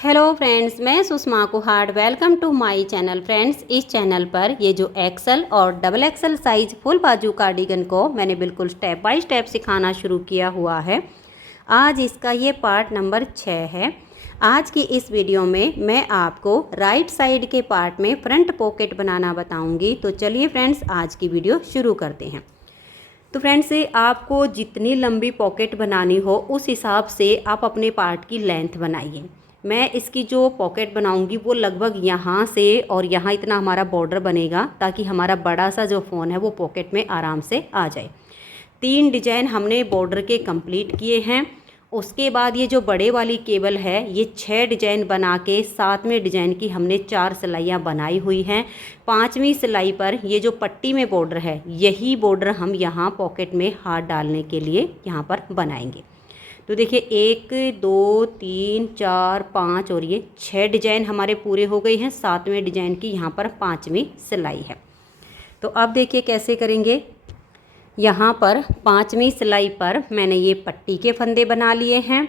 Hello friends, मैं Sushma Kuhad. Welcome to my channel. Friends, इस channel पर ये जो एक्सल और डबल एक्सल साइज फुल बाजू कार्डिगन को मैंने बिल्कुल स्टेप बाय स्टेप सिखाना शुरू किया हुआ है। आज इसका ये पार्ट नंबर 6 है। आज की इस वीडियो में मैं आपको राइट साइड के पार्ट में फ्रंट पॉकेट बनाना बताऊंगी। तो चलिए फ्रेंड्स, आज की वीडियो शुरू करते हैं। तो फ्रेंड्स, आपको जितनी लंबी पॉकेट बनानी हो उस हिसाब से आप अपने पार्ट की लेंथ बनाइए। मैं इसकी जो पॉकेट बनाऊंगी वो लगभग यहाँ से और यहाँ इतना हमारा बॉर्डर बनेगा, ताकि हमारा बड़ा सा जो फ़ोन है वो पॉकेट में आराम से आ जाए। 3 डिजाइन हमने बॉर्डर के कंप्लीट किए हैं। उसके बाद ये जो बड़े वाली केबल है ये 6 डिजाइन बना के 7वें डिजाइन की हमने 4 सिलाइयाँ बनाई हुई हैं। 5वीं सिलाई पर ये जो पट्टी में बॉर्डर है यही बॉर्डर हम यहाँ पॉकेट में हाथ डालने के लिए यहाँ पर बनाएंगे। तो देखिए 1 2 3 4 5 और ये 6 डिजाइन हमारे पूरे हो गए हैं। 7वें डिजाइन की यहाँ पर 5वीं सिलाई है। तो अब देखिए कैसे करेंगे। यहाँ पर 5वीं सिलाई पर मैंने ये पट्टी के फंदे बना लिए हैं।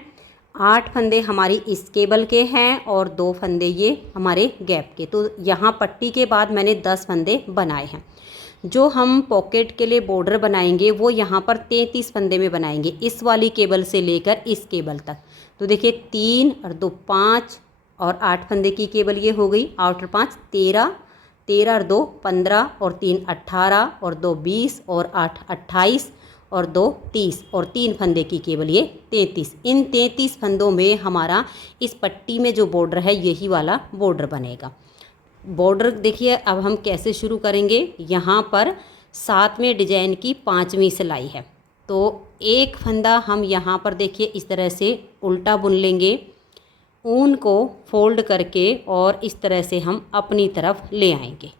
8 फंदे हमारी इस केबल के हैं और 2 फंदे ये हमारे गैप के। तो यहाँ पट्टी के बाद मैंने 10 फंदे बनाए हैं। जो हम पॉकेट के लिए बॉर्डर बनाएंगे वो यहाँ पर 33 फंदे में बनाएंगे, इस वाली केबल से लेकर इस केबल तक। तो देखिए 3 और 2 5 और 8 फंदे की केबल ये हो गई। 8 और 5 13, 13 और 2 15 और 3 18 और 2 20 और 8 28 और 2 30 और 3 फंदे की केबल ये 33। इन 33 फंदों में हमारा इस पट्टी में जो बॉर्डर है यही वाला बॉर्डर बनेगा। बॉर्डर देखिए अब हम कैसे शुरू करेंगे। यहाँ पर 7वें डिजाइन की 5वीं सिलाई है। तो एक फंदा हम यहाँ पर देखिए इस तरह से उल्टा बुन लेंगे, ऊन को फोल्ड करके, और इस तरह से हम अपनी तरफ ले आएंगे।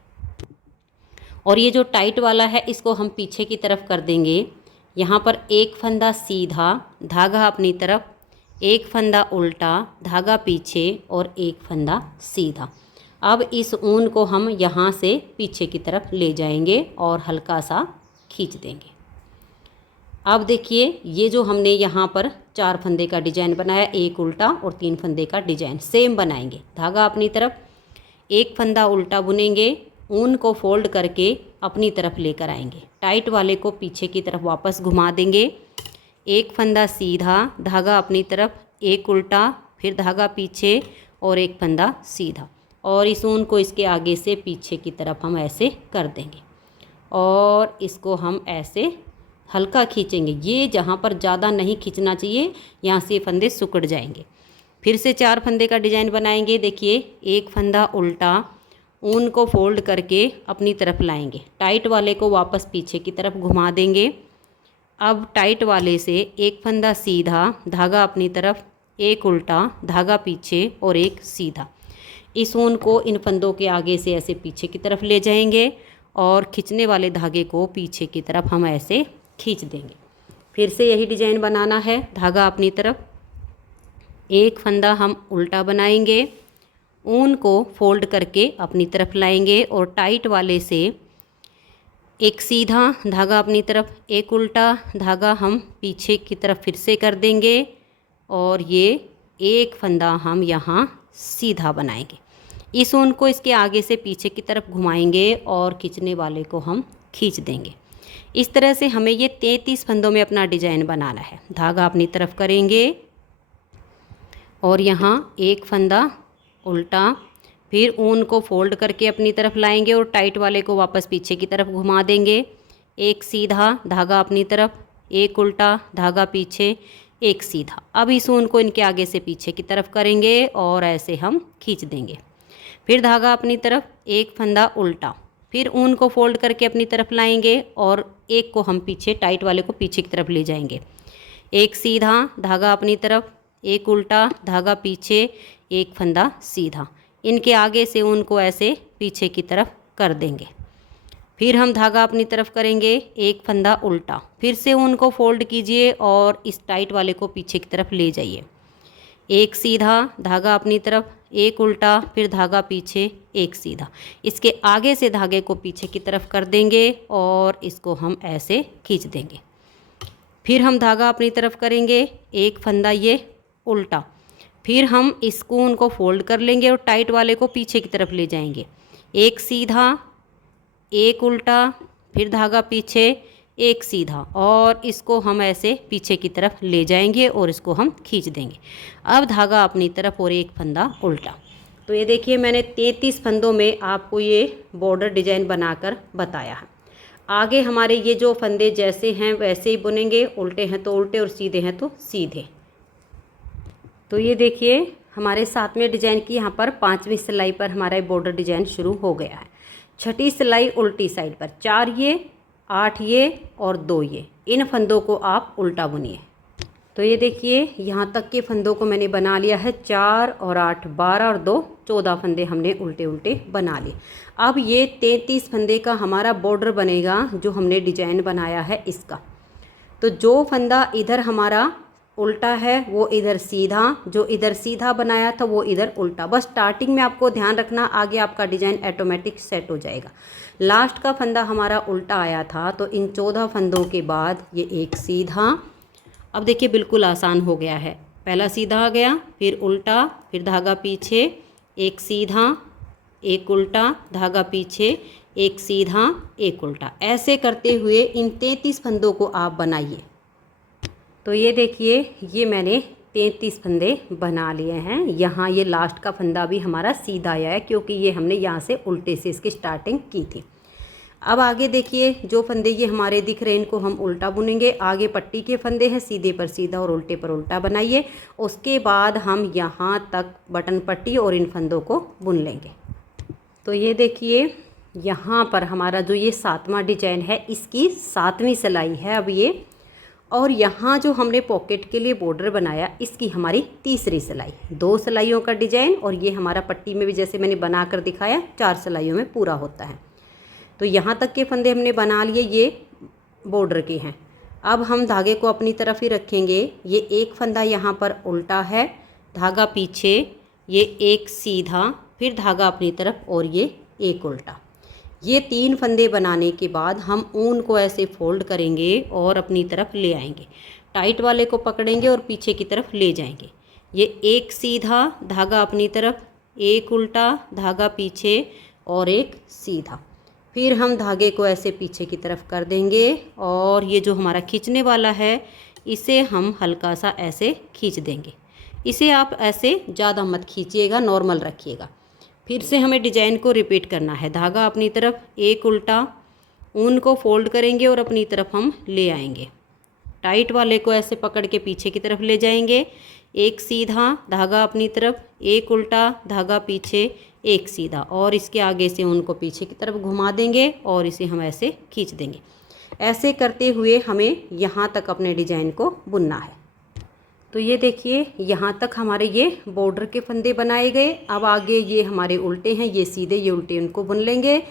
और ये जो टाइट वाला है इसको हम पीछे की तरफ कर देंगे। यहाँ पर एक फंदा सीधा, धागा अपनी तरफ, एक फंदा उल्टा, धागा पीछे और एक फंदा सीधा। अब इस ऊन को हम यहाँ से पीछे की तरफ ले जाएंगे और हल्का सा खींच देंगे। अब देखिए ये जो हमने यहाँ पर 4 फंदे का डिजाइन बनाया, एक उल्टा और 3 फंदे का डिजाइन सेम बनाएंगे। धागा अपनी तरफ, एक फंदा उल्टा बुनेंगे, ऊन को फोल्ड करके अपनी तरफ लेकर आएंगे। टाइट वाले को पीछे की तरफ वापस घुमा देंगे। एक फंदा सीधा, धागा अपनी तरफ, एक उल्टा, फिर धागा पीछे और एक फंदा सीधा, और इस ऊन को इसके आगे से पीछे की तरफ हम ऐसे कर देंगे और इसको हम ऐसे हल्का खींचेंगे। ये जहाँ पर ज़्यादा नहीं खींचना चाहिए, यहाँ से फंदे सिकुड़ जाएंगे। फिर से 4 फंदे का डिजाइन बनाएंगे। देखिए एक फंदा उल्टा, ऊन को फोल्ड करके अपनी तरफ लाएंगे, टाइट वाले को वापस पीछे की तरफ घुमा देंगे। अब टाइट वाले से एक फंदा सीधा, धागा अपनी तरफ, एक उल्टा, धागा पीछे और एक सीधा। इस ऊन को इन फंदों के आगे से ऐसे पीछे की तरफ ले जाएंगे और खींचने वाले धागे को पीछे की तरफ हम ऐसे खींच देंगे। फिर से यही डिजाइन बनाना है। धागा अपनी तरफ, एक फंदा हम उल्टा बनाएंगे, ऊन को फोल्ड करके अपनी तरफ लाएंगे और टाइट वाले से एक सीधा, धागा अपनी तरफ, एक उल्टा, धागा हम पीछे की तरफ फिर से कर देंगे और ये एक फंदा हम यहाँ सीधा बनाएंगे। इस ऊन को इसके आगे से पीछे की तरफ घुमाएंगे और खींचने वाले को हम खींच देंगे। इस तरह से हमें ये 33 फंदों में अपना डिजाइन बनाना है। धागा अपनी तरफ करेंगे और यहाँ एक फंदा उल्टा, फिर ऊन को फोल्ड करके अपनी तरफ लाएंगे और टाइट वाले को वापस पीछे की तरफ घुमा देंगे। एक सीधा, धागा अपनी तरफ, एक उल्टा, धागा पीछे, एक सीधा। अब इस ऊन को इनके आगे से पीछे की तरफ करेंगे और ऐसे हम खींच देंगे। फिर धागा अपनी तरफ, एक फंदा उल्टा, फिर ऊन को फोल्ड करके अपनी तरफ लाएंगे और एक को हम पीछे, टाइट वाले को पीछे की तरफ ले जाएंगे। एक सीधा, धागा अपनी तरफ, एक उल्टा, धागा पीछे, एक फंदा सीधा। इनके आगे से ऊन को ऐसे पीछे की तरफ कर देंगे। फिर हम धागा अपनी तरफ करेंगे, एक फंदा उल्टा, फिर से ऊन को फोल्ड कीजिए और इस टाइट वाले को पीछे की तरफ ले जाइए। एक सीधा, धागा अपनी तरफ, एक उल्टा, फिर धागा पीछे, एक सीधा। इसके आगे से धागे को पीछे की तरफ कर देंगे और इसको हम ऐसे खींच देंगे। फिर हम धागा अपनी तरफ करेंगे, एक फंदा ये उल्टा, फिर हम इसको उनको फोल्ड कर लेंगे और टाइट वाले को पीछे की तरफ ले जाएंगे। एक सीधा, एक उल्टा, फिर धागा पीछे, एक सीधा, और इसको हम ऐसे पीछे की तरफ ले जाएंगे और इसको हम खींच देंगे। अब धागा अपनी तरफ और एक फंदा उल्टा। तो ये देखिए मैंने 33 फंदों में आपको ये बॉर्डर डिजाइन बनाकर बताया है। आगे हमारे ये जो फंदे जैसे हैं वैसे ही बुनेंगे, उल्टे हैं तो उल्टे और सीधे हैं तो सीधे। तो ये देखिए हमारे 7वें डिजाइन की यहाँ पर 5वीं सिलाई पर हमारा बॉर्डर डिजाइन शुरू हो गया है। 6ठी सिलाई उल्टी साइड पर 4 ये, 8 ये और 2 ये, इन फंदों को आप उल्टा बुनिए। तो ये देखिए यहाँ तक के फंदों को मैंने बना लिया है। 4 और 8 12 और 2 14 फंदे हमने उल्टे उल्टे बना लिए। अब ये 33 फंदे का हमारा बॉर्डर बनेगा जो हमने डिजाइन बनाया है इसका। तो जो फंदा इधर हमारा उल्टा है वो इधर सीधा, जो इधर सीधा बनाया था वो इधर उल्टा। बस स्टार्टिंग में आपको ध्यान रखना, आगे आपका डिजाइन ऑटोमेटिक सेट हो जाएगा। लास्ट का फंदा हमारा उल्टा आया था, तो इन 14 फंदों के बाद ये एक सीधा। अब देखिए बिल्कुल आसान हो गया है। पहला सीधा आ गया, फिर उल्टा, फिर धागा पीछे, एक सीधा, एक उल्टा, धागा पीछे, एक सीधा, एक उल्टा। ऐसे करते हुए इन 33 फंदों को आप बनाइए। तो ये देखिए ये मैंने 33 फंदे बना लिए हैं। यहाँ ये लास्ट का फंदा भी हमारा सीधा आया है क्योंकि ये हमने यहाँ से उल्टे से इसकी स्टार्टिंग की थी। अब आगे देखिए जो फंदे ये हमारे दिख रहे हैं इनको हम उल्टा बुनेंगे। आगे पट्टी के फंदे हैं, सीधे पर सीधा और उल्टे पर उल्टा बनाइए। उसके बाद हम यहाँ तक बटन पट्टी और इन फंदों को बुन लेंगे। तो ये देखिए यहाँ पर हमारा जो ये 7वां डिजाइन है इसकी 7वीं सिलाई है अब ये। और यहाँ जो हमने पॉकेट के लिए बॉर्डर बनाया इसकी हमारी 3री सिलाई। 2 सिलाइयों का डिजाइन, और ये हमारा पट्टी में भी जैसे मैंने बना कर दिखाया 4 सिलाइयों में पूरा होता है। तो यहाँ तक के फंदे हमने बना लिए, ये बॉर्डर के हैं। अब हम धागे को अपनी तरफ ही रखेंगे। ये एक फंदा यहाँ पर उल्टा है, धागा पीछे, ये एक सीधा, फिर धागा अपनी तरफ और ये एक उल्टा। ये 3 फंदे बनाने के बाद हम ऊन को ऐसे फोल्ड करेंगे और अपनी तरफ ले आएंगे। टाइट वाले को पकड़ेंगे और पीछे की तरफ ले जाएंगे। ये एक सीधा, धागा अपनी तरफ, एक उल्टा, धागा पीछे और एक सीधा। फिर हम धागे को ऐसे पीछे की तरफ कर देंगे और ये जो हमारा खींचने वाला है इसे हम हल्का सा ऐसे खींच देंगे। इसे आप ऐसे ज़्यादा मत खींचिएगा, नॉर्मल रखिएगा। फिर से हमें डिजाइन को रिपीट करना है। धागा अपनी तरफ, एक उल्टा, ऊन को फोल्ड करेंगे और अपनी तरफ हम ले आएंगे। टाइट वाले को ऐसे पकड़ के पीछे की तरफ ले जाएंगे। एक सीधा, धागा अपनी तरफ, एक उल्टा, धागा पीछे, एक सीधा, और इसके आगे से ऊन को पीछे की तरफ घुमा देंगे और इसे हम ऐसे खींच देंगे। ऐसे करते हुए हमें यहाँ तक अपने डिजाइन को बुनना है। तो ये देखिए यहाँ तक हमारे ये बॉर्डर के फंदे बनाए गए। अब आगे ये हमारे उल्टे हैं, ये सीधे, ये उल्टे, उनको बुन लेंगे।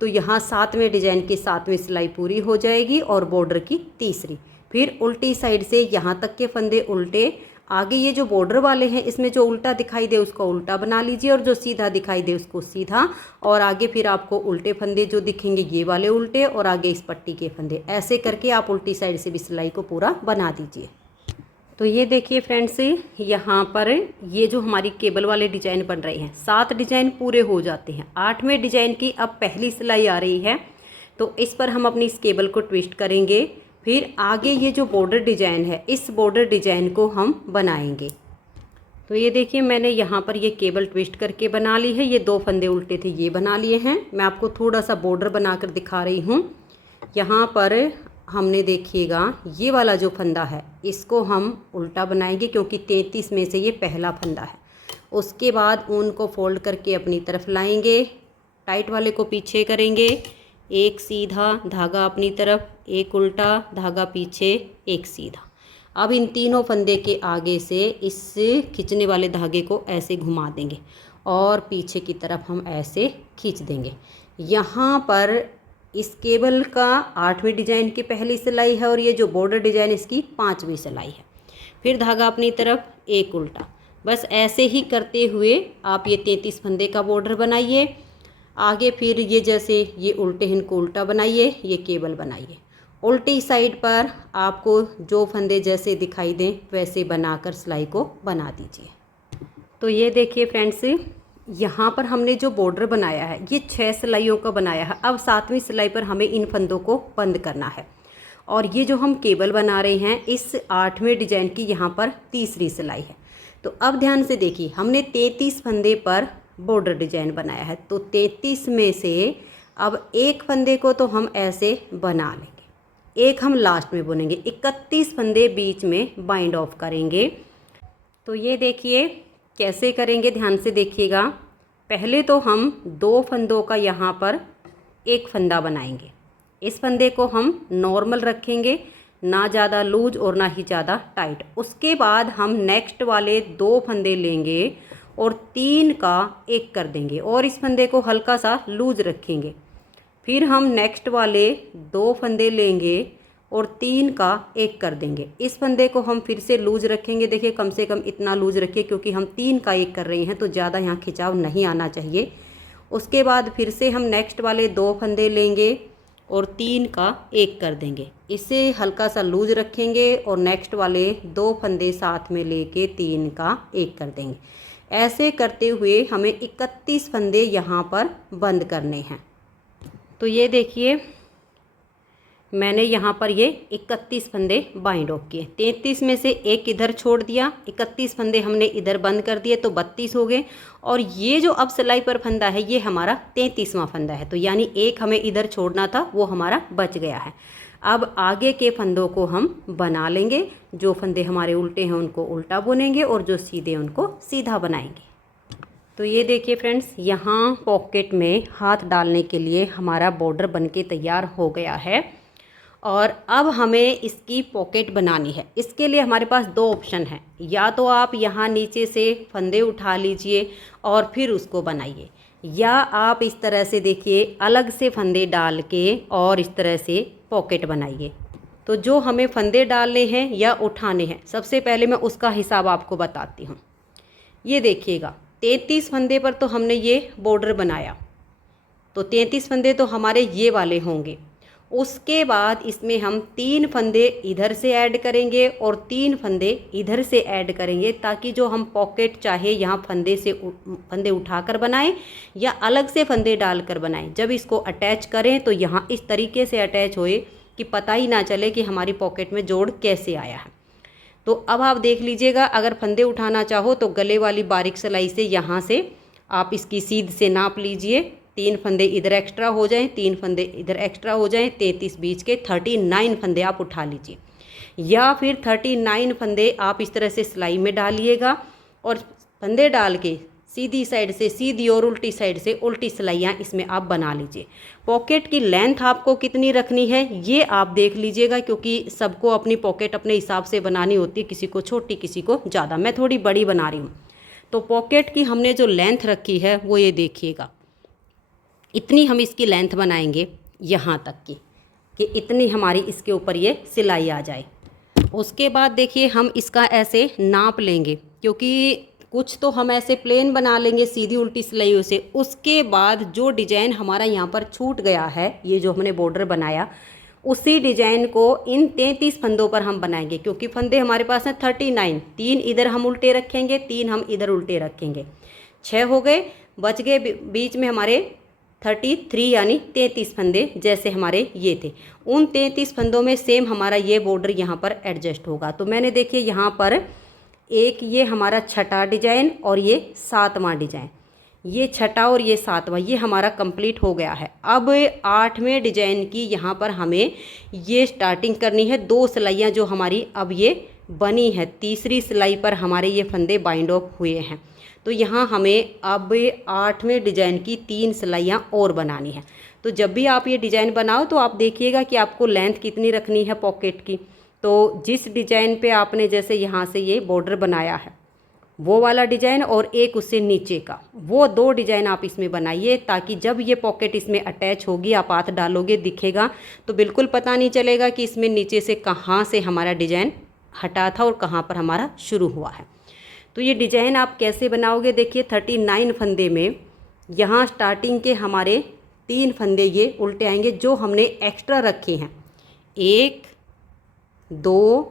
तो यहाँ 7वें डिजाइन की 7वीं सिलाई पूरी हो जाएगी और बॉर्डर की 3री। फिर उल्टी साइड से यहाँ तक के फंदे उल्टे। आगे ये जो बॉर्डर वाले हैं इसमें जो उल्टा दिखाई दे उसको उल्टा बना लीजिए और जो सीधा दिखाई दे उसको सीधा। और आगे फिर आपको उल्टे फंदे जो दिखेंगे ये वाले उल्टे, और आगे इस पट्टी के फंदे। ऐसे करके आप उल्टी साइड से भी सिलाई को पूरा बना दीजिए। तो ये देखिए फ्रेंड्स यहाँ पर ये जो हमारी केबल वाले डिजाइन बन रहे हैं, 7 डिजाइन पूरे हो जाते हैं। 8वें डिजाइन की अब पहली सिलाई आ रही है, तो इस पर हम अपनी इस केबल को ट्विस्ट करेंगे। फिर आगे ये जो बॉर्डर डिजाइन है इस बॉर्डर डिजाइन को हम बनाएंगे। तो ये देखिए मैंने यहाँ पर ये केबल ट्विस्ट करके बना ली है। ये 2 फंदे उल्टे थे ये बना लिए हैं। मैं आपको थोड़ा सा बॉर्डर बनाकर दिखा रही हूँ। यहाँ पर हमने देखिएगा ये वाला जो फंदा है इसको हम उल्टा बनाएंगे क्योंकि 33 में से ये पहला फंदा है। उसके बाद ऊन को फोल्ड करके अपनी तरफ लाएंगे, टाइट वाले को पीछे करेंगे, एक सीधा, धागा अपनी तरफ, एक उल्टा, धागा पीछे, एक सीधा। अब इन तीनों फंदे के आगे से इस खींचने वाले धागे को ऐसे घुमा देंगे और पीछे की तरफ हम ऐसे खींच देंगे। यहाँ पर इस केबल का 8वें डिजाइन की पहली सिलाई है और ये जो बॉर्डर डिजाइन इसकी 5वीं सिलाई है। फिर धागा अपनी तरफ, एक उल्टा। बस ऐसे ही करते हुए आप ये 33 फंदे का बॉर्डर बनाइए। आगे फिर ये जैसे ये उल्टे हैं इनको उल्टा बनाइए, ये केबल बनाइए। उल्टी साइड पर आपको जो फंदे जैसे दिखाई दें वैसे बनाकर सिलाई को बना दीजिए। तो ये देखिए फ्रेंड्स, यहाँ पर हमने जो बॉर्डर बनाया है ये 6 सिलाइयों का बनाया है। अब 7वीं सिलाई पर हमें इन फंदों को बंद करना है। और ये जो हम केबल बना रहे हैं इस 8वें डिजाइन की यहाँ पर तीसरी सिलाई है। तो अब ध्यान से देखिए, हमने 33 फंदे पर बॉर्डर डिजाइन बनाया है। तो 33 में से अब एक फंदे को तो हम ऐसे बना लेंगे, एक हम लास्ट में बुनेंगे, 31 फंदे बीच में बाइंड ऑफ करेंगे। तो ये देखिए कैसे करेंगे, ध्यान से देखिएगा। पहले तो हम 2 फंदों का यहाँ पर एक फंदा बनाएंगे। इस फंदे को हम नॉर्मल रखेंगे, ना ज़्यादा लूज और ना ही ज़्यादा टाइट। उसके बाद हम नेक्स्ट वाले 2 फंदे लेंगे और 3 का एक कर देंगे और इस फंदे को हल्का सा लूज रखेंगे। फिर हम नेक्स्ट वाले 2 फंदे लेंगे और 3 का एक कर देंगे। इस फंदे को हम फिर से लूज रखेंगे। देखिए कम से कम इतना लूज रखिए क्योंकि हम 3 का एक कर रहे हैं तो ज़्यादा यहाँ खिंचाव नहीं आना चाहिए। उसके बाद फिर से हम नेक्स्ट वाले 2 फंदे लेंगे और 3 का एक कर देंगे। इसे हल्का सा लूज रखेंगे और नेक्स्ट वाले 2 फंदे साथ में लेके 3 का एक कर देंगे। ऐसे करते हुए हमें 31 फंदे यहाँ पर बंद करने हैं। तो ये देखिए मैंने यहाँ पर ये 31 फंदे बाइंड ऑफ किए। 33 में से एक इधर छोड़ दिया, 31 फंदे हमने इधर बंद कर दिए तो 32 हो गए। और ये जो अब सिलाई पर फंदा है ये हमारा 33वां फंदा है। तो यानी एक हमें इधर छोड़ना था, वो हमारा बच गया है। अब आगे के फंदों को हम बना लेंगे। जो फंदे हमारे उल्टे हैं उनको उल्टा बुनेंगे और जो सीधे उनको सीधा बनाएंगे। तो ये देखिए फ्रेंड्स, यहाँ पॉकेट में हाथ डालने के लिए हमारा बॉर्डर बनके तैयार हो गया है। और अब हमें इसकी पॉकेट बनानी है। इसके लिए हमारे पास 2 ऑप्शन हैं। या तो आप यहाँ नीचे से फंदे उठा लीजिए और फिर उसको बनाइए, या आप इस तरह से देखिए अलग से फंदे डाल के और इस तरह से पॉकेट बनाइए। तो जो हमें फंदे डालने हैं या उठाने हैं, सबसे पहले मैं उसका हिसाब आपको बताती हूँ। ये देखिएगा 33 फंदे पर तो हमने ये बॉर्डर बनाया, तो 33 फंदे तो हमारे ये वाले होंगे। उसके बाद इसमें हम 3 फंदे इधर से ऐड करेंगे और 3 फंदे इधर से ऐड करेंगे, ताकि जो हम पॉकेट चाहे यहाँ फंदे उठाकर बनाएं या अलग से फंदे डालकर बनाएं। जब इसको अटैच करें तो यहाँ इस तरीके से अटैच होए कि पता ही ना चले कि हमारी पॉकेट में जोड़ कैसे आया है। तो अब आप देख लीजिएगा, अगर फंदे उठाना चाहो तो गले वाली बारीक सिलाई से यहाँ से आप इसकी सीध से नाप लीजिए। 3 फंदे इधर एक्स्ट्रा हो जाएं, 3 फंदे इधर एक्स्ट्रा हो जाएं, 33 बीच के 39 फंदे आप उठा लीजिए। या फिर 39 फंदे आप इस तरह से सिलाई में डालिएगा और फंदे डाल के सीधी साइड से सीधी और उल्टी साइड से उल्टी सिलाइयाँ इसमें आप बना लीजिए। पॉकेट की लेंथ आपको कितनी रखनी है ये आप देख लीजिएगा, क्योंकि सबको अपनी पॉकेट अपने हिसाब से बनानी होती है, किसी को छोटी किसी को ज़्यादा। मैं थोड़ी बड़ी बना रही हूँ। तो पॉकेट की हमने जो लेंथ रखी है वो ये देखिएगा, इतनी हम इसकी लेंथ बनाएंगे यहाँ तक की कि इतनी हमारी इसके ऊपर ये सिलाई आ जाए। उसके बाद देखिए हम इसका ऐसे नाप लेंगे, क्योंकि कुछ तो हम ऐसे प्लेन बना लेंगे सीधी उल्टी सिलाइयों से। उसके बाद जो डिजाइन हमारा यहाँ पर छूट गया है, ये जो हमने बॉर्डर बनाया, उसी डिजाइन को इन 33 फंदों पर हम बनाएंगे। क्योंकि फंदे हमारे पास हैं 39, 3 इधर हम उल्टे रखेंगे, 3 हम इधर उल्टे रखेंगे, 6 हो गए। बच गए बीच में हमारे 33 यानी 33 फंदे जैसे हमारे ये थे। उन 33 फंदों में सेम हमारा ये बॉर्डर यहाँ पर एडजस्ट होगा। तो मैंने देखिए यहाँ पर एक ये हमारा छठा डिजाइन और ये 7वां डिजाइन, ये छठा और ये 7वां, ये हमारा कंप्लीट हो गया है। अब 8वें डिजाइन की यहाँ पर हमें ये स्टार्टिंग करनी है। 2 सिलाइयाँ जो हमारी अब ये बनी है, तीसरी सिलाई पर हमारे ये फंदे बाइंड ऑफ हुए हैं। तो यहाँ हमें अब 8वें डिजाइन की 3 सिलाइयाँ और बनानी है। तो जब भी आप ये डिजाइन बनाओ तो आप देखिएगा कि आपको लेंथ कितनी रखनी है पॉकेट की। तो जिस डिजाइन पे आपने जैसे यहाँ से ये बॉर्डर बनाया है वो वाला डिजाइन और एक उससे नीचे का, वो 2 डिजाइन आप इसमें बनाइए, ताकि जब ये पॉकेट इसमें अटैच होगी आप हाथ डालोगे दिखेगा तो बिल्कुल पता नहीं चलेगा कि इसमें नीचे से कहाँ से हमारा डिजाइन हटा था और कहाँ पर हमारा शुरू हुआ है। तो ये डिजाइन आप कैसे बनाओगे, देखिए 39 फंदे में यहाँ स्टार्टिंग के हमारे 3 फंदे ये उल्टे आएंगे जो हमने एक्स्ट्रा रखे हैं, 1 2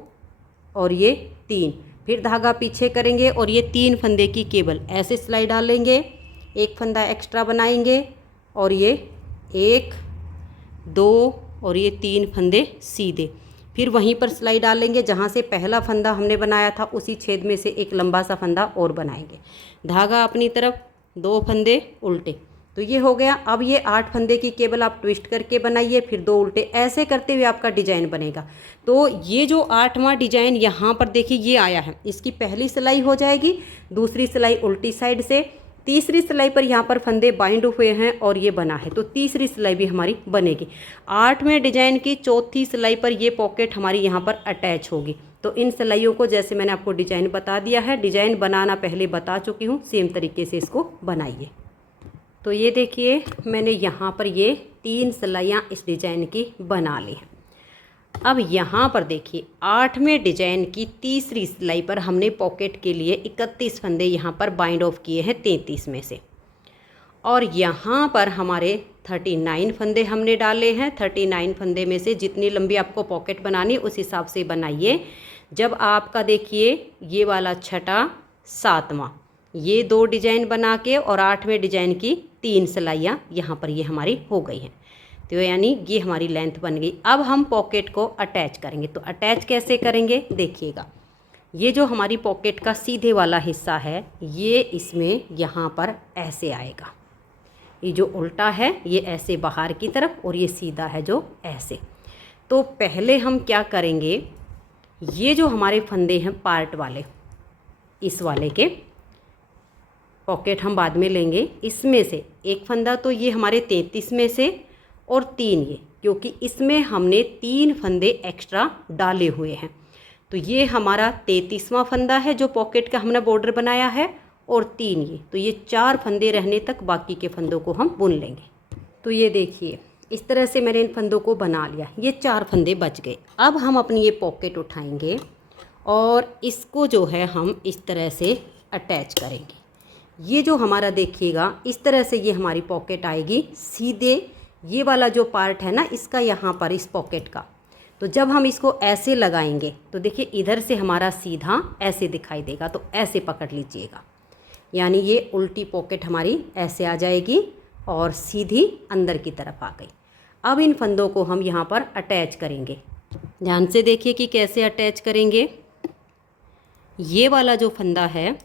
और ये 3। फिर धागा पीछे करेंगे और ये 3 फंदे की केबल ऐसे सिलाई डालेंगे, एक फंदा एक्स्ट्रा बनाएंगे और ये 1 2 और ये 3 फंदे सीधे, फिर वहीं पर सिलाई डालेंगे जहाँ से पहला फंदा हमने बनाया था, उसी छेद में से एक लंबा सा फंदा और बनाएंगे। धागा अपनी तरफ, 2 फंदे उल्टे, तो ये हो गया। अब ये 8 फंदे की केबल आप ट्विस्ट करके बनाइए, फिर 2 उल्टे, ऐसे करते हुए आपका डिजाइन बनेगा। तो ये जो 8वां डिजाइन यहाँ पर देखिए ये आया है, इसकी पहली सिलाई हो जाएगी, दूसरी सिलाई उल्टी साइड से, तीसरी सिलाई पर यहाँ पर फंदे बाइंड हुए हैं और ये बना है, तो तीसरी सिलाई भी हमारी बनेगी। 8वें डिजाइन की चौथी सिलाई पर ये पॉकेट हमारी यहाँ पर अटैच होगी। तो इन सिलाइयों को जैसे मैंने आपको डिजाइन बता दिया है, डिजाइन बनाना पहले बता चुकी हूँ, सेम तरीके से इसको बनाइए। तो ये देखिए मैंने यहाँ पर ये 3 सिलाइयाँ इस डिजाइन की बना ली हैं। अब यहाँ पर देखिए 8वें डिजाइन की तीसरी सिलाई पर हमने पॉकेट के लिए 31 फंदे यहाँ पर बाइंड ऑफ किए हैं 33 में से, और यहाँ पर हमारे 39 फंदे हमने डाले हैं। 39 फंदे में से जितनी लंबी आपको पॉकेट बनानी उस हिसाब से बनाइए। जब आपका देखिए ये वाला छठा, 7वां, ये 2 डिजाइन बना के और 8वें डिजाइन की 3 सिलाइयाँ यहाँ पर ये हमारी हो गई हैं, तो यानी ये हमारी लेंथ बन गई। अब हम पॉकेट को अटैच करेंगे, तो अटैच कैसे करेंगे देखिएगा। ये जो हमारी पॉकेट का सीधे वाला हिस्सा है ये इसमें यहाँ पर ऐसे आएगा, ये जो उल्टा है ये ऐसे बाहर की तरफ और ये सीधा है जो ऐसे। तो पहले हम क्या करेंगे, ये जो हमारे फंदे हैं पार्ट वाले, इस वाले के पॉकेट हम बाद में लेंगे, इसमें से एक फंदा तो ये हमारे 33 में से और 3 ये, क्योंकि इसमें हमने 3 फंदे एक्स्ट्रा डाले हुए हैं, तो ये हमारा 33वां फंदा है जो पॉकेट का हमने बॉर्डर बनाया है, और 3 ये, तो ये 4 फंदे रहने तक बाकी के फंदों को हम बुन लेंगे। तो ये देखिए इस तरह से मैंने इन फंदों को बना लिया, ये 4 फंदे बच गए। अब हम अपनी ये पॉकेट उठाएंगे और इसको जो है हम इस तरह से अटैच करेंगे। ये जो हमारा देखिएगा इस तरह से ये हमारी पॉकेट आएगी सीधे, ये वाला जो पार्ट है ना इसका यहाँ पर इस पॉकेट का, तो जब हम इसको ऐसे लगाएंगे तो देखिए इधर से हमारा सीधा ऐसे दिखाई देगा, तो ऐसे पकड़ लीजिएगा, यानी ये उल्टी पॉकेट हमारी ऐसे आ जाएगी और सीधी अंदर की तरफ आ गई। अब इन फंदों को हम यहाँ पर अटैच करेंगे, ध्यान से देखिए कि कैसे अटैच करेंगे। ये वाला जो फंदा है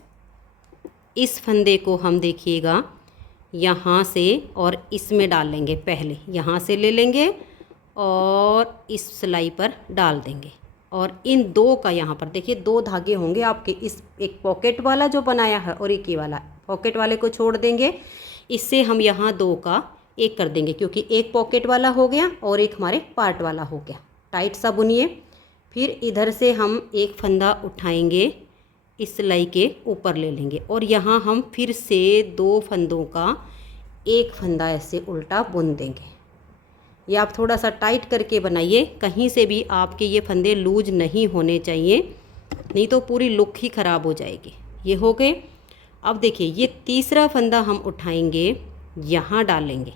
इस फंदे को हम देखिएगा यहाँ से और इसमें डाल लेंगे, पहले यहाँ से ले लेंगे और इस सिलाई पर डाल देंगे, और इन 2 का यहाँ पर देखिए 2 धागे होंगे आपके, इस एक पॉकेट वाला जो बनाया है और एक ये वाला, पॉकेट वाले को छोड़ देंगे, इससे हम यहाँ 2 का 1 कर देंगे, क्योंकि एक पॉकेट वाला हो गया और एक हमारे पार्ट वाला हो गया। टाइट सा बुनिए, फिर इधर से हम एक फंदा उठाएंगे, इस सिलाई के ऊपर ले लेंगे और यहाँ हम फिर से 2 फंदों का 1 फंदा ऐसे उल्टा बुन देंगे। ये आप थोड़ा सा टाइट करके बनाइए, कहीं से भी आपके ये फंदे लूज नहीं होने चाहिए, नहीं तो पूरी लुक ही ख़राब हो जाएगी। ये हो गए। अब देखिए ये तीसरा फंदा हम उठाएंगे, यहाँ डालेंगे,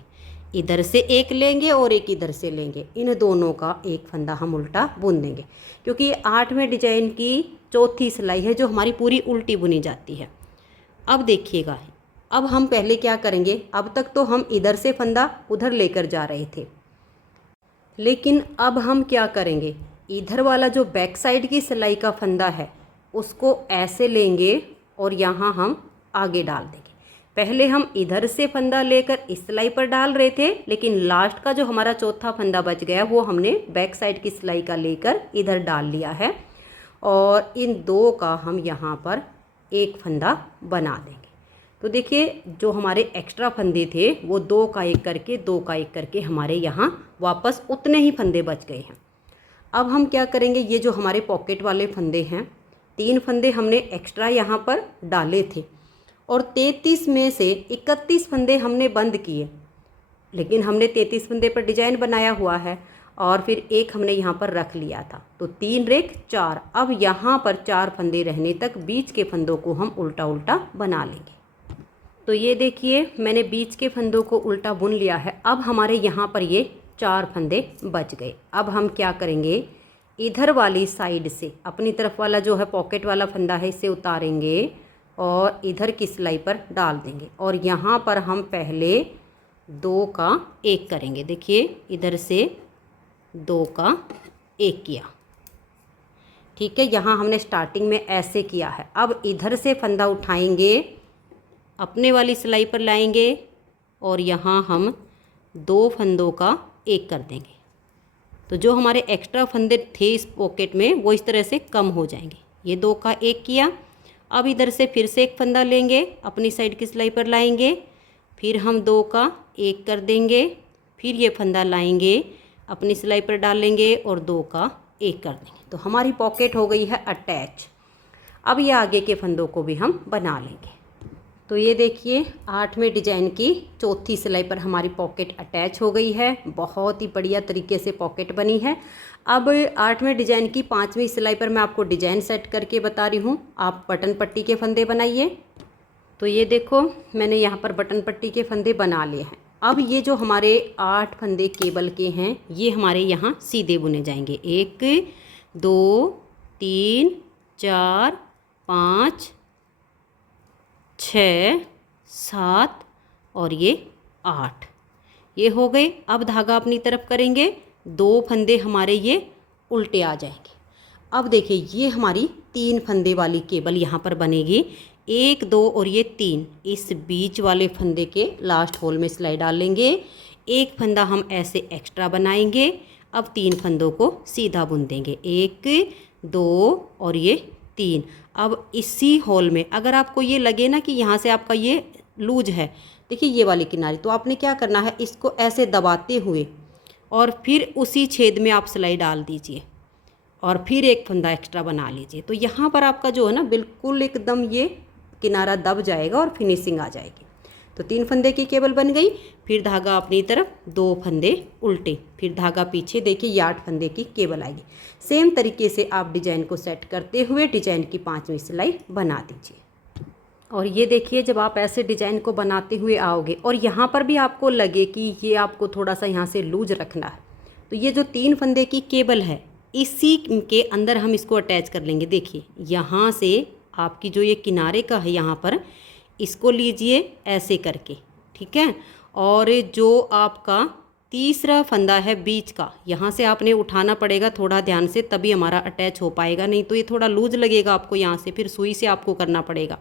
इधर से एक लेंगे और एक इधर से लेंगे, इन दोनों का 1 फंदा हम उल्टा बुन देंगे, क्योंकि ये 8वें डिजाइन की चौथी सिलाई है जो हमारी पूरी उल्टी बुनी जाती है। अब देखिएगा, अब हम पहले क्या करेंगे, अब तक तो हम इधर से फंदा उधर लेकर जा रहे थे, लेकिन अब हम क्या करेंगे, इधर वाला जो बैक साइड की सिलाई का फंदा है उसको ऐसे लेंगे और यहाँ हम आगे डाल देंगे। पहले हम इधर से फंदा लेकर इस सिलाई पर डाल रहे थे, लेकिन लास्ट का जो हमारा चौथा फंदा बच गया वो हमने बैक साइड की सिलाई का लेकर इधर डाल लिया है, और इन 2 का हम यहाँ पर 1 फंदा बना देंगे। तो देखिए जो हमारे एक्स्ट्रा फंदे थे वो 2 का 1 करके 2 का 1 करके हमारे यहाँ वापस उतने ही फंदे बच गए हैं। अब हम क्या करेंगे, ये जो हमारे पॉकेट वाले फंदे हैं 3 फंदे हमने एक्स्ट्रा यहाँ पर डाले थे और 33 में से 31 फंदे हमने बंद किए, लेकिन हमने 33 फंदे पर डिजाइन बनाया हुआ है और फिर 1 हमने यहाँ पर रख लिया था, तो 3 रेख 4। अब यहाँ पर 4 फंदे रहने तक बीच के फंदों को हम उल्टा उल्टा बना लेंगे। तो ये देखिए मैंने बीच के फंदों को उल्टा बुन लिया है। अब हमारे यहाँ पर ये 4 फंदे बच गए। अब हम क्या करेंगे, इधर वाली साइड से अपनी तरफ वाला जो है पॉकेट वाला फंदा है इसे उतारेंगे और इधर की सिलाई पर डाल देंगे और यहाँ पर हम पहले 2 का 1 करेंगे। देखिए इधर से 2 का 1 किया, ठीक है। यहाँ हमने स्टार्टिंग में ऐसे किया है। अब इधर से फंदा उठाएंगे, अपने वाली सिलाई पर लाएंगे और यहाँ हम 2 फंदों का 1 कर देंगे। तो जो हमारे एक्स्ट्रा फंदे थे इस पॉकेट में वो इस तरह से कम हो जाएंगे। ये 2 का 1 किया। अब इधर से फिर से एक फंदा लेंगे, अपनी साइड की सिलाई पर लाएंगे, फिर हम 2 का 1 कर देंगे, फिर ये फंदा लाएंगे, अपनी सिलाई पर डालेंगे और 2 का 1 कर देंगे। तो हमारी पॉकेट हो गई है अटैच। अब ये आगे के फंदों को भी हम बना लेंगे। तो ये देखिए 8वें डिजाइन की चौथी सिलाई पर हमारी पॉकेट अटैच हो गई है। बहुत ही बढ़िया तरीके से पॉकेट बनी है। अब 8वें डिजाइन की 5वीं सिलाई पर मैं आपको डिजाइन सेट करके बता रही हूँ। आप बटन पट्टी के फंदे बनाइए। तो ये देखो मैंने यहाँ पर बटन पट्टी के फंदे बना लिए हैं। अब ये जो हमारे 8 फंदे केबल के हैं ये हमारे यहाँ सीधे बुने जाएंगे। 1 2 3 4 5 6 7 और ये 8, ये हो गए। अब धागा अपनी तरफ करेंगे, 2 फंदे हमारे ये उल्टे आ जाएंगे। अब देखिए ये हमारी 3 फंदे वाली केबल यहाँ पर बनेगी। 1 2 और ये 3 इस बीच वाले फंदे के लास्ट होल में सिलाई डाल लेंगे। एक फंदा हम ऐसे एक्स्ट्रा बनाएंगे। अब 3 फंदों को सीधा बुन देंगे, 1 2 और ये 3। अब इसी होल में अगर आपको ये लगे ना कि यहाँ से आपका ये लूज है, देखिए ये वाली किनारी, तो आपने क्या करना है इसको ऐसे दबाते हुए और फिर उसी छेद में आप सिलाई डाल दीजिए और फिर एक फंदा एक्स्ट्रा बना लीजिए। तो यहाँ पर आपका जो है ना बिल्कुल एकदम ये किनारा दब जाएगा और फिनिशिंग आ जाएगी। तो 3 फंदे की केबल बन गई। फिर धागा अपनी तरफ, 2 फंदे उल्टे, फिर धागा पीछे, देखिए ये 8 फंदे की केबल आएगी। सेम तरीके से आप डिजाइन को सेट करते हुए डिजाइन की 5वीं सिलाई बना दीजिए। और ये देखिए जब आप ऐसे डिजाइन को बनाते हुए आओगे और यहाँ पर भी आपको लगे कि ये आपको थोड़ा सा यहाँ से लूज रखना है, तो ये जो 3 फंदे की केबल है इसी के अंदर हम इसको अटैच कर लेंगे। देखिए यहाँ से आपकी जो ये किनारे का है यहाँ पर इसको लीजिए ऐसे करके, ठीक है। और जो आपका तीसरा फंदा है बीच का, यहाँ से आपने उठाना पड़ेगा थोड़ा ध्यान से, तभी हमारा अटैच हो पाएगा, नहीं तो ये थोड़ा लूज लगेगा आपको यहाँ से, फिर सुई से आपको करना पड़ेगा।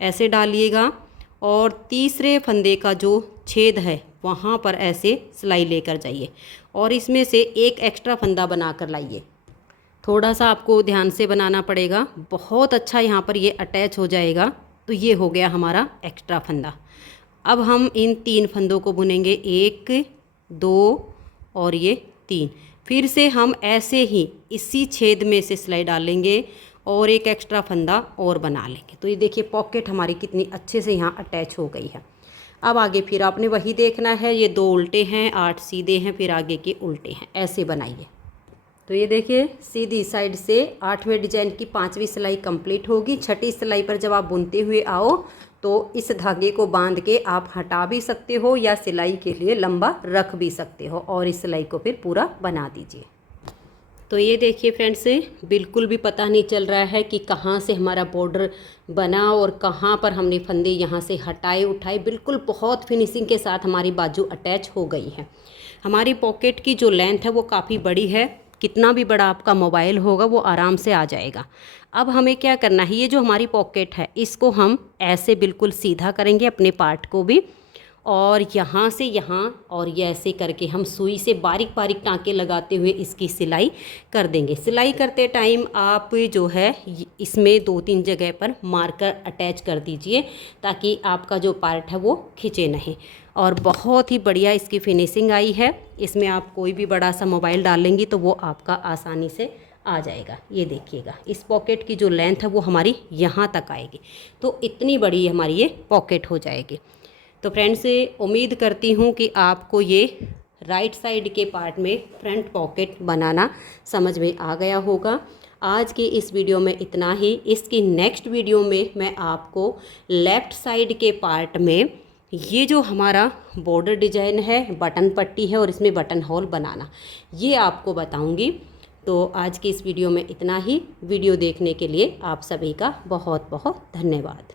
ऐसे डालिएगा और तीसरे फंदे का जो छेद है वहाँ पर ऐसे सिलाई लेकर जाइए और इसमें से एक एक्स्ट्रा फंदा बना कर लाइए। थोड़ा सा आपको ध्यान से बनाना पड़ेगा, बहुत अच्छा यहाँ पर ये अटैच हो जाएगा। तो ये हो गया हमारा एक्स्ट्रा फंदा। अब हम इन 3 फंदों को बुनेंगे, 1 2 और ये 3। फिर से हम ऐसे ही इसी छेद में से सिलाई डालेंगे और एक एक्स्ट्रा फंदा और बना लेंगे। तो ये देखिए पॉकेट हमारी कितनी अच्छे से यहाँ अटैच हो गई है। अब आगे फिर आपने वही देखना है, ये 2 उल्टे हैं, 8 सीधे हैं, फिर आगे के उल्टे हैं, ऐसे बनाइए। तो ये देखिए सीधी साइड से 8वें डिजाइन की 5वीं सिलाई कंप्लीट होगी। 6ठी सिलाई पर जब आप बुनते हुए आओ तो इस धागे को बांध के आप हटा भी सकते हो या सिलाई के लिए लंबा रख भी सकते हो और इस सिलाई को फिर पूरा बना दीजिए। तो ये देखिए फ्रेंड्स बिल्कुल भी पता नहीं चल रहा है कि कहाँ से हमारा बॉर्डर बना और कहाँ पर हमने फंदे यहाँ से हटाए उठाए। बिल्कुल बहुत फिनिशिंग के साथ हमारी बाजू अटैच हो गई है। हमारी पॉकेट की जो लेंथ है वो काफ़ी बड़ी है, कितना भी बड़ा आपका मोबाइल होगा वो आराम से आ जाएगा। अब हमें क्या करना है, ये जो हमारी पॉकेट है इसको हम ऐसे बिल्कुल सीधा करेंगे अपने पार्ट को भी, और यहाँ से यहाँ और ये ऐसे करके हम सुई से बारीक बारीक टाँके लगाते हुए इसकी सिलाई कर देंगे। सिलाई करते टाइम आप जो है इसमें 2-3 जगह पर मार्कर अटैच कर दीजिए ताकि आपका जो पार्ट है वो खिंचे नहीं। और बहुत ही बढ़िया इसकी फिनिशिंग आई है। इसमें आप कोई भी बड़ा सा मोबाइल डालेंगी तो वो आपका आसानी से आ जाएगा। ये देखिएगा इस पॉकेट की जो लेंथ है वो हमारी यहाँ तक आएगी। तो इतनी बड़ी हमारी ये पॉकेट हो जाएगी। तो फ्रेंड्स उम्मीद करती हूँ कि आपको ये राइट साइड के पार्ट में फ्रंट पॉकेट बनाना समझ में आ गया होगा। आज की इस वीडियो में इतना ही। इसकी नेक्स्ट वीडियो में मैं आपको लेफ़्ट साइड के पार्ट में ये जो हमारा बॉर्डर डिजाइन है, बटन पट्टी है और इसमें बटन होल बनाना, ये आपको बताऊंगी। तो आज की इस वीडियो में इतना ही। वीडियो देखने के लिए आप सभी का बहुत बहुत धन्यवाद।